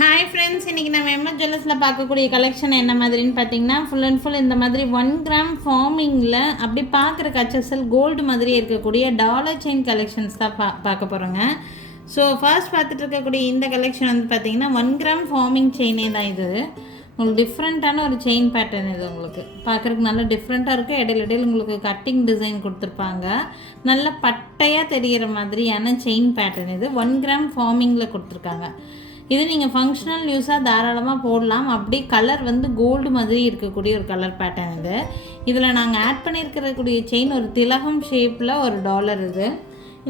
Hi friends, இன்றைக்கி நம்ம MS ஜுவல்லர்ஸில் பார்க்கக்கூடிய கலெக்ஷன் என்ன மாதிரின்னு பார்த்தீங்கன்னா, ஃபுல் அண்ட் ஃபுல் இந்த மாதிரி 1 கிராம் ஃபார்மிங்கில் அப்படி பார்க்குற கச்சசல் கோல்டு மாதிரி இருக்கக்கூடிய டாலர் செயின் கலெக்ஷன்ஸ் தான் பார்க்க போகிறோங்க. ஸோ ஃபர்ஸ்ட் பார்த்துட்டு இருக்கக்கூடிய இந்த கலெக்ஷன் வந்து பார்த்திங்கன்னா 1 கிராம் ஃபார்மிங் செயினே தான். இது உங்களுக்கு டிஃப்ரெண்ட்டான ஒரு செயின் பேட்டர்ன். இது உங்களுக்கு பார்க்குறதுக்கு நல்லா டிஃப்ரெண்ட்டாக இருக்குது. இடையில உங்களுக்கு கட்டிங் டிசைன் கொடுத்துருப்பாங்க. நல்ல பட்டையாக தெரிகிற மாதிரியான செயின் பேட்டர்ன். இது 1 கிராம் ஃபார்மிங்கில் கொடுத்துருக்காங்க. இது நீங்கள் ஃபங்க்ஷனல் யூஸாக தாராளமாக போடலாம். அப்படி கலர் வந்து கோல்டு மாதிரி இருக்கக்கூடிய ஒரு கலர் பேட்டர்ன் இது. இதில் நாங்கள் ஆட் பண்ணியிருக்கக்கூடிய செயின் ஒரு திலகம் ஷேப்பில் ஒரு டாலர். இது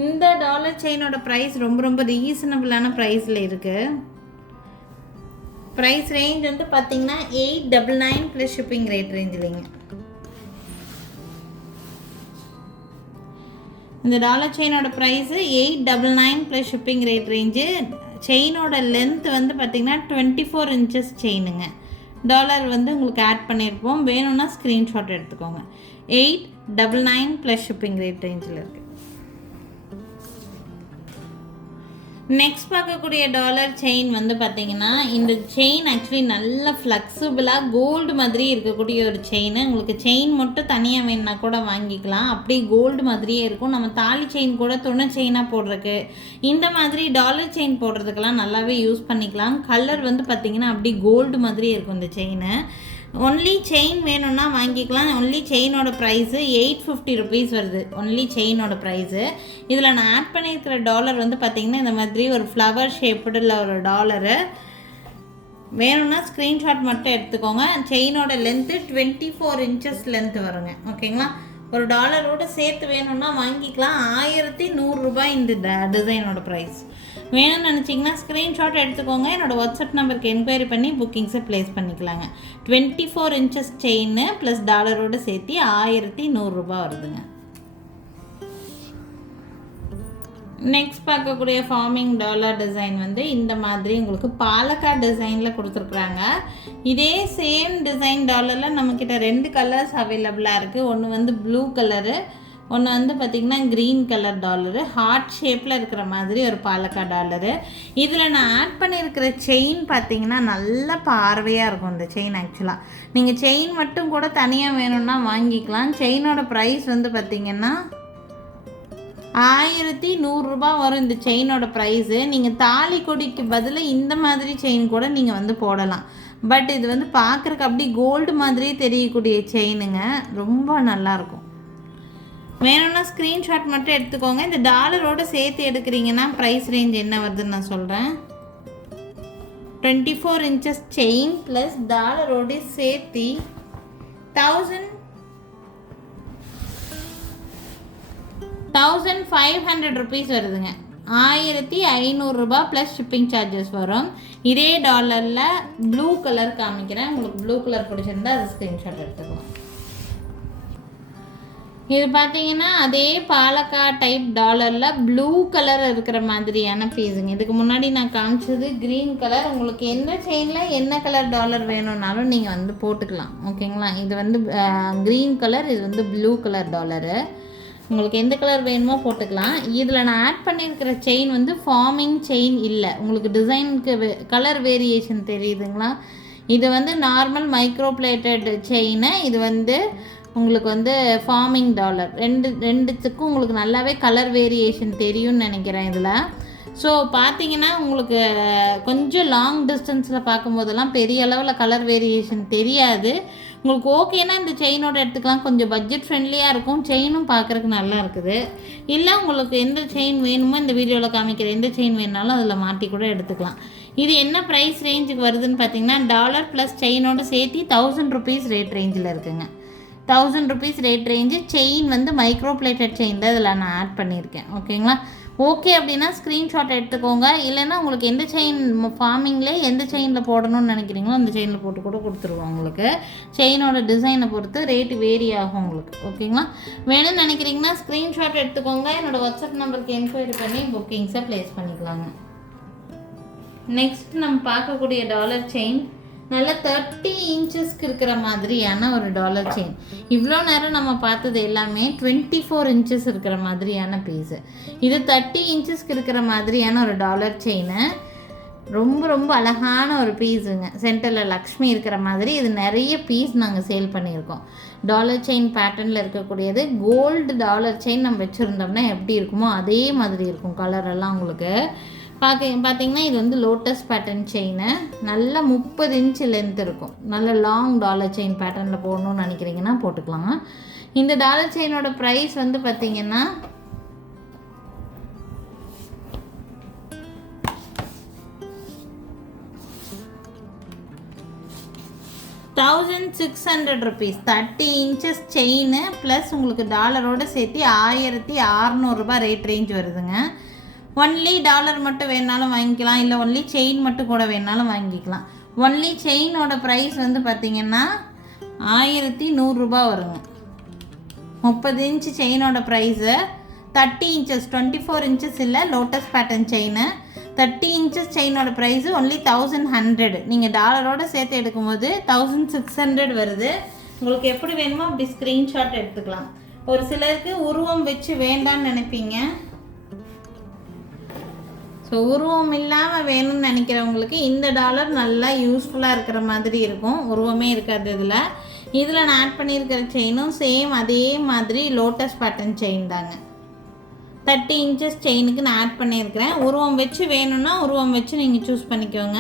இந்த டாலர் செயினோட ப்ரைஸ் ரொம்ப ரீசனபிளான ப்ரைஸில் இருக்குது. ப்ரைஸ் ரேஞ்ச் வந்து பார்த்திங்கன்னா 899 ப்ளஸ் ஷிப்பிங் ரேட் ரேஞ்ச் இல்லைங்க. இந்த டாலர் செயினோட price 899 plus shipping rate range. செயினோட லென்த் வந்து பார்த்திங்கன்னா 24 இன்ச்சஸ் செயினுங்க. டாலர் வந்து உங்களுக்கு ஆட் பண்ணியிருப்போம். வேணும்னா ஸ்க்ரீன்ஷாட் எடுத்துக்கோங்க. 899 ப்ளஸ் ஷிப்பிங் ரேட் ரேஞ்சில் இருக்குது. நெக்ஸ்ட் பார்க்கக்கூடிய டாலர் செயின் வந்து பார்த்திங்கன்னா, இந்த செயின் ஆக்சுவலி நல்ல ஃப்ளெக்சிபிளாக கோல்டு மாதிரி இருக்கக்கூடிய ஒரு செயின். உங்களுக்கு செயின் மட்டும் தனியாக வேணுன்னா கூட வாங்கிக்கலாம். அப்படியே கோல்டு மாதிரியே இருக்கும். நம்ம தாலி செயின் கூட துணை செயினாக போடுறதுக்கு, இந்த மாதிரி டாலர் செயின் போடுறதுக்கெல்லாம் நல்லாவே யூஸ் பண்ணிக்கலாம். கலர் வந்து பார்த்திங்கன்னா அப்படி கோல்டு மாதிரியே இருக்கும் இந்த செயினை. ஒன்லி செயின் வேணும்னா வாங்கிக்கலாம். ஒன்லி செயினோட ப்ரைஸு 850 ருபீஸ் வருது. ஒன்லி செயினோட ப்ரைஸு. இதில் நான் ஆட் பண்ணியிருக்கிற டாலர் வந்து பார்த்திங்கன்னா இந்த மாதிரி ஒரு ஃப்ளவர் ஷேப்புடில் ஒரு டாலரு. வேணும்னா ஸ்க்ரீன்ஷாட் மட்டும் எடுத்துக்கோங்க. செயினோட லென்த்து 24 இன்ச்சஸ் லென்த்து வருங்க. ஓகேங்களா? ஒரு டாலரோடு சேர்த்து வேணும்னா வாங்கிக்கலாம். 1100 ரூபாய் இந்த டிசைனோட ப்ரைஸ். வேணும்னு நினச்சிங்கன்னா ஸ்க்ரீன்ஷாட் எடுத்துக்கோங்க. என்னோடய வாட்ஸ்அப் நம்பருக்கு என்கொயரி பண்ணி புக்கிங்ஸை ப்ளேஸ் பண்ணிக்கலாங்க. 24 இன்ச்சஸ் செயின் ப்ளஸ் டாலரோடு சேர்த்து 1100 ரூபாய் வருதுங்க. நெக்ஸ்ட் பார்க்கக்கூடிய ஃபார்மிங் டாலர் டிசைன் வந்து இந்த மாதிரி உங்களுக்கு பாலக்காட் டிசைனில் கொடுத்துருக்குறாங்க. இதே சேம் டிசைன் டாலரில் நம்மக்கிட்ட 2 கலர்ஸ் அவைலபிளாக இருக்குது. ஒன்று வந்து ப்ளூ கலரு, ஒன்று வந்து பார்த்திங்கன்னா க்ரீன் கலர் டாலரு. ஹார்ட் ஷேப்பில் இருக்கிற மாதிரி ஒரு பாலக்காட் டாலரு. இதில் நான் ஆட் பண்ணியிருக்கிற செயின் பார்த்திங்கன்னா நல்ல பார்வையாக இருக்கும். இந்த செயின் ஆக்சுவலாக நீங்கள் செயின் மட்டும் கூட தனியாக வேணும்னா வாங்கிக்கலாம். செயினோட ப்ரைஸ் வந்து பார்த்திங்கன்னா 1100 ரூபாய் வரும் இந்த செயினோட ப்ரைஸு. நீங்கள் தாலி கொடிக்கு பதிலாக இந்த மாதிரி செயின் கூட நீங்கள் வந்து போடலாம். பட் இது வந்து பார்க்குறக்கு அப்படி கோல்டு மாதிரி தெரியக்கூடிய செயினுங்க. ரொம்ப நல்லாயிருக்கும். வேணும்னா ஸ்க்ரீன்ஷாட் மட்டும் எடுத்துக்கோங்க. இந்த டாலரோடு சேர்த்து எடுக்கிறீங்கன்னா ப்ரைஸ் ரேஞ்ச் என்ன வருதுன்னு நான் சொல்கிறேன். 24 இன்ச்சஸ் செயின் ப்ளஸ் டாலரோடு சேர்த்து 1500 ருபீஸ் வருதுங்க. 1500 ரூபாய் ப்ளஸ் ஷிப்பிங் சார்ஜஸ் வரும். இதே டாலரில் ப்ளூ கலர் காமிக்கிறேன். உங்களுக்கு ப்ளூ கலர் பிடிச்சிருந்தா அது ஸ்க்ரீன்ஷாட் எடுத்துக்கலாம். இது பார்த்தீங்கன்னா அதே பாலக்காட் டைப் டாலரில் ப்ளூ கலர் இருக்கிற மாதிரியான பீஸுங்க. இதுக்கு முன்னாடி நான் காமிச்சது க்ரீன் கலர். உங்களுக்கு எந்த செயினில் என்ன கலர் டாலர் வேணும்னாலும் நீங்கள் வந்து போட்டுக்கலாம். ஓகேங்களா? இது வந்து க்ரீன் கலர், இது வந்து ப்ளூ கலர் டாலரு. உங்களுக்கு எந்த கலர் வேணுமோ போட்டுக்கலாம். இதில் நான் ஆட் பண்ணியிருக்கிற செயின் வந்து ஃபார்மிங் செயின் இல்லை. உங்களுக்கு டிசைனுக்கு கலர் வேரியேஷன் தெரியுதுங்களா? இது வந்து நார்மல் மைக்ரோ பிளேட்டட் செயினு. இது வந்து உங்களுக்கு வந்து ஃபார்மிங் டாலர். ரெண்டுத்துக்கும் உங்களுக்கு நல்லாவே கலர் வேரியேஷன் தெரியும்னு நினைக்கிறேன் இதில். ஸோ பார்த்தீங்கன்னா உங்களுக்கு கொஞ்சம் லாங் டிஸ்டன்ஸில் பார்க்கும்போதெல்லாம் பெரிய அளவில் கலர் வேரியேஷன் தெரியாது. உங்களுக்கு ஓகேனா இந்த செயினோட எடுத்துக்கலாம். கொஞ்சம் பட்ஜெட் ஃப்ரெண்ட்லியாக இருக்கும். செயினும் பார்க்குறதுக்கு நல்லா இருக்குது. இல்லை உங்களுக்கு எந்த செயின் வேணுமோ இந்த வீடியோவில் காமிக்கிற எந்த செயின் வேணுனாலும் அதில் மாட்டி கூட எடுத்துக்கலாம். இது என்ன ப்ரைஸ் ரேஞ்சுக்கு வருதுன்னு பார்த்தீங்கன்னா, டாலர் ப்ளஸ் செயினோடு சேர்த்து 1000 ருபீஸ் ரேட் ரேஞ்சில் இருக்குங்க. 1000 ருபீஸ் ரேட் ரேஞ்சு. செயின் வந்து மைக்ரோ பிளேட்டட் செயின் தான் இதில் நான் ஆட் பண்ணியிருக்கேன். ஓகேங்களா? ஓகே அப்படின்னா ஸ்க்ரீன்ஷாட் எடுத்துக்கோங்க. இல்லைன்னா உங்களுக்கு எந்த செயின் ஃபார்மிங்கில் எந்த செயினில் போடணும்னு நினைக்கிறீங்களோ அந்த செயினில் போட்டு கூட கொடுத்துருவோம். உங்களுக்கு செயினோட டிசைனை பொறுத்து ரேட்டு வேரி ஆகும் உங்களுக்கு. ஓகேங்களா? வேணும்னு நினைக்கிறீங்கன்னா ஸ்க்ரீன்ஷாட் எடுத்துக்கோங்க. என்னோடய வாட்ஸ்அப் நம்பருக்கு என்கொயரி பண்ணி புக்கிங்ஸை ப்ளேஸ் பண்ணிக்கலாங்க. நெக்ஸ்ட் நம்ம பார்க்கக்கூடிய டாலர் செயின் நல்ல 30 இன்ச்சஸ்க்கு இருக்கிற மாதிரியான ஒரு டாலர் செயின். இவ்வளோ நேரம் நம்ம பார்த்தது எல்லாமே 24 இன்ச்சஸ் இருக்கிற மாதிரியான பீஸு. இது 30 இன்ச்சஸ்க்கு இருக்கிற மாதிரியான ஒரு டாலர் செயினு. ரொம்ப ரொம்ப அழகான ஒரு பீஸுங்க. சென்டரில் லக்ஷ்மி இருக்கிற மாதிரி இது நிறைய பீஸ் நாங்கள் சேல் பண்ணியிருக்கோம். டாலர் செயின் பேட்டர்னில் இருக்கக்கூடியது. கோல்டு டாலர் செயின் நம்ம வச்சுருந்தோம்னா எப்படி இருக்குமோ அதே மாதிரி இருக்கும் கலரெல்லாம் உங்களுக்கு. பார்த்தீங்கன்னா இது வந்து லோட்டஸ் பேட்டர்ன் செயின். நல்லா 30 இன்ச்சு லென்த் இருக்கும். நல்ல லாங் டாலர் செயின் பேட்டர்னில் போடணும்னு நினைக்கிறீங்கன்னா போட்டுக்கலாம். இந்த டாலர் செயினோட ப்ரைஸ் வந்து பார்த்திங்கன்னா ₹1600. 30 இன்ச்சஸ் செயின் ப்ளஸ் உங்களுக்கு டாலரோடு சேர்த்து ₹1600 ரேட் ரேஞ்ச் வருதுங்க. ஒன்லி டாலர் மட்டும் வேணாலும் வாங்கிக்கலாம், இல்லை ஒன்லி செயின் மட்டும் கூட வேணாலும் வாங்கிக்கலாம். ஒன்லி செயினோட ப்ரைஸ் வந்து பார்த்திங்கன்னா ₹1100 வருங்க. 30 இன்ச்சு செயினோட ப்ரைஸு. 30 இன்ச்சஸ் 24 இன்ச்சஸ் இல்லை, லோட்டஸ் பேட்டர்ன் செயின். 30 இன்ச்சஸ் செயினோட ப்ரைஸு ஒன்லி 1100. நீங்கள் டாலரோடு சேர்த்து எடுக்கும்போது 1600 வருது. உங்களுக்கு எப்படி வேணுமோ அப்படி ஸ்க்ரீன்ஷாட் எடுத்துக்கலாம். ஒரு சிலருக்கு உருவம் வச்சு வேண்டான்னு நினைப்பீங்க. ஸோ உருவம் இல்லாமல் வேணும்னு நினைக்கிறவங்களுக்கு இந்த டாலர் நல்லா யூஸ்ஃபுல்லாக இருக்கிற மாதிரி இருக்கும். உருவமே இருக்காது இதில் நான் ஆட் பண்ணியிருக்கிற செயினும் சேம் அதே மாதிரி லோட்டஸ் பேட்டர்ன் செயின் தாங்க. 30 இன்ச்சஸ் செயினுக்கு நான் ஆட் பண்ணியிருக்கிறேன். உருவம் வச்சு வேணும்னா உருவம் வச்சு நீங்கள் சூஸ் பண்ணிக்கோங்க.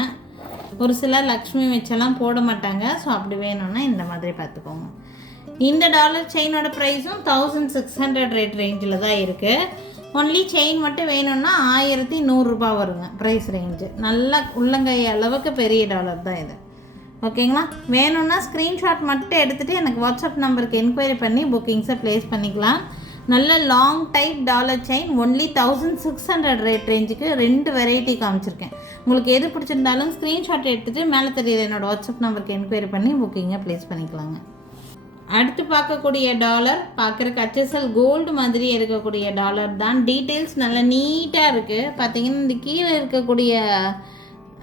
ஒரு சிலர் லக்ஷ்மி வச்செல்லாம் போட மாட்டாங்க. ஸோ அப்படி வேணும்னா இந்த மாதிரி பார்த்துக்கோங்க. இந்த டாலர் செயினோட ப்ரைஸும் 1600 ரேட் ரேஞ்சில் தான் இருக்குது. ஒன்லி செயின் மட்டும் வேணும்னா ₹1100 வருங்க ப்ரைஸ் ரேஞ்சு. நல்லா உள்ளங்கை அளவுக்கு பெரிய டாலர் தான் இது. ஓகேங்களா? வேணும்னா ஸ்க்ரீன்ஷாட் மட்டும் எடுத்துகிட்டு எனக்கு வாட்ஸ்அப் நம்பருக்கு என்கொயரி பண்ணி புக்கிங்ஸை ப்ளேஸ் பண்ணிக்கலாம். நல்ல long type dollar chain only 1600 rate ரேஞ்சுக்கு 2 வெரைட்டி காமிச்சிருக்கேன். உங்களுக்கு எது பிடிச்சிருந்தாலும் ஸ்க்ரீன்ஷாட் எடுத்துகிட்டு மேலே தெரியுது என்னோடய வாட்ஸ்அப் நம்பருக்கு என்கொயரி பண்ணி புக்கிங்கை ப்ளேஸ் பண்ணிக்கலாங்க. அடுத்து பார்க்கக்கூடிய டாலர் பார்க்குறக்கு HSL கோல்டு மாதிரி இருக்கக்கூடிய டாலர் தான். டீட்டெயில்ஸ் நல்லா நீட்டாக இருக்குது. பார்த்தீங்கன்னா இந்த கீழே இருக்கக்கூடிய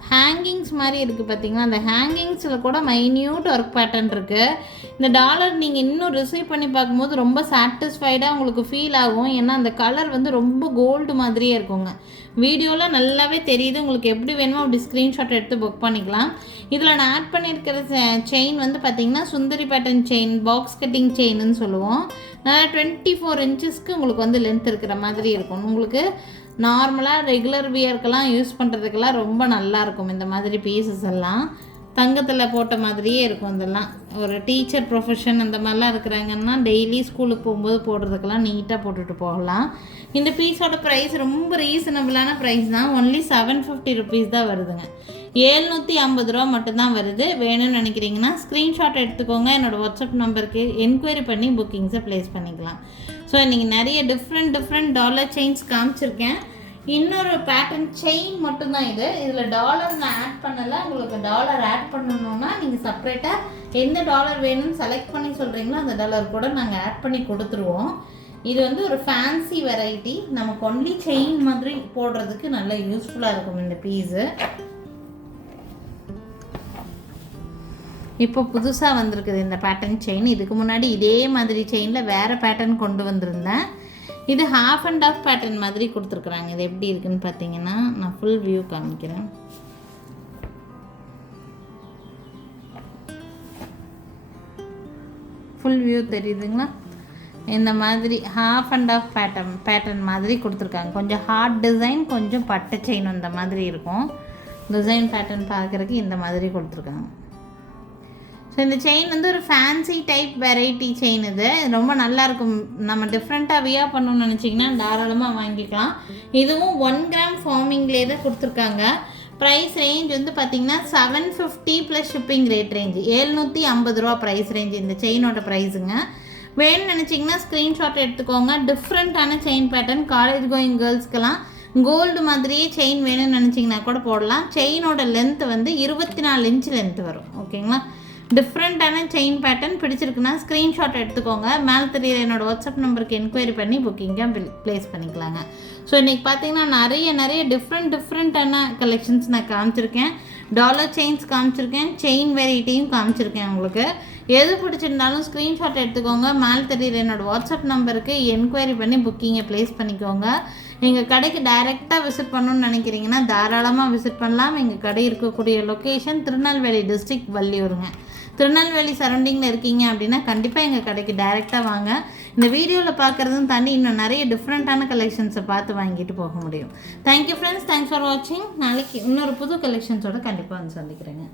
ஹேங்கிங்ஸ் மாதிரி இருக்குது. பார்த்தீங்கன்னா அந்த ஹேங்கிங்ஸில் கூட மைன்யூட் ஒர்க் பேட்டர்ன் இருக்குது. இந்த டாலர் நீங்கள் இன்னும் ரிசீவ் பண்ணி பார்க்கும்போது ரொம்ப சாட்டிஸ்ஃபைடாக உங்களுக்கு ஃபீல் ஆகும். ஏன்னா அந்த கலர் வந்து ரொம்ப கோல்டு மாதிரியே இருக்குங்க. வீடியோவில் நல்லாவே தெரியுது. உங்களுக்கு எப்படி வேணுமோ அப்படி ஸ்க்ரீன்ஷாட் எடுத்து புக் பண்ணிக்கலாம். இதில் நான் ஆட் பண்ணியிருக்கிற செயின் வந்து பார்த்திங்கன்னா Sundari pattern chain, box cutting செயின்னு சொல்லுவோம். நல்லா 24 இன்ச்சஸ்க்கு உங்களுக்கு வந்து லென்த் இருக்கிற மாதிரி இருக்கும். உங்களுக்கு நார்மலாக ரெகுலர் வியர்க்கெல்லாம் யூஸ் பண்ணுறதுக்கெல்லாம் ரொம்ப நல்லாயிருக்கும். இந்த மாதிரி பீசஸ் எல்லாம் தங்கத்தில் போட்ட மாதிரியே இருக்கும். இதெல்லாம் ஒரு டீச்சர் ப்ரொஃபஷன் அந்த மாதிரிலாம் இருக்கிறாங்கன்னா டெய்லி ஸ்கூலுக்கு போகும்போது போடுறதுக்கெல்லாம் நீட்டாக போட்டுட்டு போகலாம். இந்த பீஸோட ப்ரைஸ் ரொம்ப ரீசனபிளான ப்ரைஸ் தான். ஒன்லி ₹750 தான் வருதுங்க. ₹750 மட்டும்தான் வருது. வேணும்னு நினைக்கிறீங்கன்னா ஸ்க்ரீன்ஷாட் எடுத்துக்கோங்க. என்னோடய வாட்ஸ்அப் நம்பருக்கு என்கொயரி பண்ணி புக்கிங்ஸை ப்ளேஸ் பண்ணிக்கலாம். ஸோ இன்றைக்கி நிறைய டிஃப்ரெண்ட் டாலர் செயின்ஸ் காமிச்சிருக்கேன். இன்னொரு பேட்டர்ன் செயின் மட்டும்தான் இது. இதில் டாலர் நான் ஆட் பண்ணலை. உங்களுக்கு டாலர் ஆட் பண்ணணுன்னா நீங்கள் செப்பரேட்டாக எந்த டாலர் வேணும்னு செலக்ட் பண்ணி சொல்கிறீங்களோ அந்த டாலர் கூட நாங்கள் ஆட் பண்ணி கொடுத்துருவோம். இது வந்து ஒரு ஃபேன்சி வெரைட்டி. நமக்கு ஒன்லி செயின் மாதிரி போடுறதுக்கு நல்லா யூஸ்ஃபுல்லாக இருக்கும் இந்த பீஸு. இப்போ புதுசாக வந்திருக்குது இந்த பேட்டர்ன் செயின். இதுக்கு முன்னாடி இதே மாதிரி செயினில் வேறு பேட்டர்ன் கொண்டு வந்திருந்தேன். இது ஹாஃப் அண்ட் ஆஃப் பேட்டர்ன் மாதிரி கொடுத்துருக்குறாங்க. இது எப்படி இருக்குன்னு பார்த்தீங்கன்னா நான் ஃபுல் வியூ காமிக்கிறேன். ஃபுல் வியூ தெரியுதுங்களா? இந்த மாதிரி ஹாஃப் அண்ட் ஆஃப் பேட்டர்ன் மாதிரி கொடுத்துருக்காங்க. கொஞ்சம் ஹார்ட் டிசைன், கொஞ்சம் பட்டை செயின் அந்த மாதிரி இருக்கும். டிசைன் பேட்டர்ன் பார்க்குறதுக்கு இந்த மாதிரி கொடுத்துருக்காங்க. ஸோ இந்த செயின் வந்து ஒரு ஃபேன்சி டைப் வெரைட்டி செயின். இது ரொம்ப நல்லாயிருக்கும். நம்ம டிஃப்ரெண்ட்டாக வியா பண்ணணும்னு நினச்சிங்கன்னா தாராளமாக வாங்கிக்கலாம். இதுவும் 1 கிராம் ஃபார்மிங்லேயே தான் கொடுத்துருக்காங்க. ப்ரைஸ் ரேஞ்ச் வந்து பார்த்திங்கன்னா 750 plus shipping rate range ₹750 price range இந்த செயினோட ப்ரைஸுங்க. வேணும்னு நினச்சிங்கன்னா ஸ்க்ரீன்ஷாட் எடுத்துக்கோங்க. டிஃப்ரெண்ட்டான செயின் பேட்டர்ன் காலேஜ் கோயிங் கேர்ள்ஸ்க்கெல்லாம் கோல்டு மாதிரியே செயின் வேணும்னு நினச்சிங்கன்னா கூட போடலாம். செயினோட லென்த் வந்து 24 இன்ச் லென்த் வரும். ஓகேங்களா? டிஃப்ரெண்ட்டான செயின் பேட்டர்ன் பிடிச்சிருக்குன்னா ஸ்க்ரீன்ஷாட் எடுத்துக்கோங்க. மேலே தெரியுற என்னோடய வாட்ஸ்அப் நம்பருக்கு என்கொயரி பண்ணி புக்கிங்காக ப்ளேஸ் பண்ணிக்கலாங்க. ஸோ இன்றைக்கி பார்த்தீங்கன்னா நிறைய டிஃப்ரெண்ட்டான கலெக்ஷன்ஸ் நான் காமிச்சிருக்கேன். டாலர் செயின்ஸ் காமிச்சிருக்கேன், செயின் வெரைட்டியும் காமிச்சிருக்கேன். உங்களுக்கு எது பிடிச்சிருந்தாலும் ஸ்க்ரீன்ஷாட் எடுத்துக்கோங்க. மேலே தெரியுற என்னோடய வாட்ஸ்அப் நம்பருக்கு என்கொயரி பண்ணி புக்கிங்கை ப்ளேஸ் பண்ணிக்கோங்க. எங்கள் கடைக்கு டைரெக்டாக விசிட் பண்ணணும்னு நினைக்கிறீங்கன்னா தாராளமாக விசிட் பண்ணலாம். எங்கள் கடை இருக்கக்கூடிய லொக்கேஷன் திருநெல்வேலி டிஸ்ட்ரிக்ட் வள்ளியூருங்க. திருநெல்வேலி சரௌண்டிங்கில் இருக்கீங்க அப்படின்னா கண்டிப்பாக எங்கள் கடைக்கு டைரெக்டாக வாங்க. இந்த வீடியோவில் பார்க்குறதும் தாண்டி இன்னும் நிறைய டிஃப்ரெண்ட்டான கலெக்ஷன்ஸை பார்த்து வாங்கிட்டு போக முடியும். தேங்க்யூ ஃப்ரெண்ட்ஸ், தேங்க்ஸ் ஃபார் வாட்சிங். நாளைக்கு இன்னொரு புது கலெக்ஷன்ஸோடு கண்டிப்பாக வந்து சந்திக்கிறேங்க.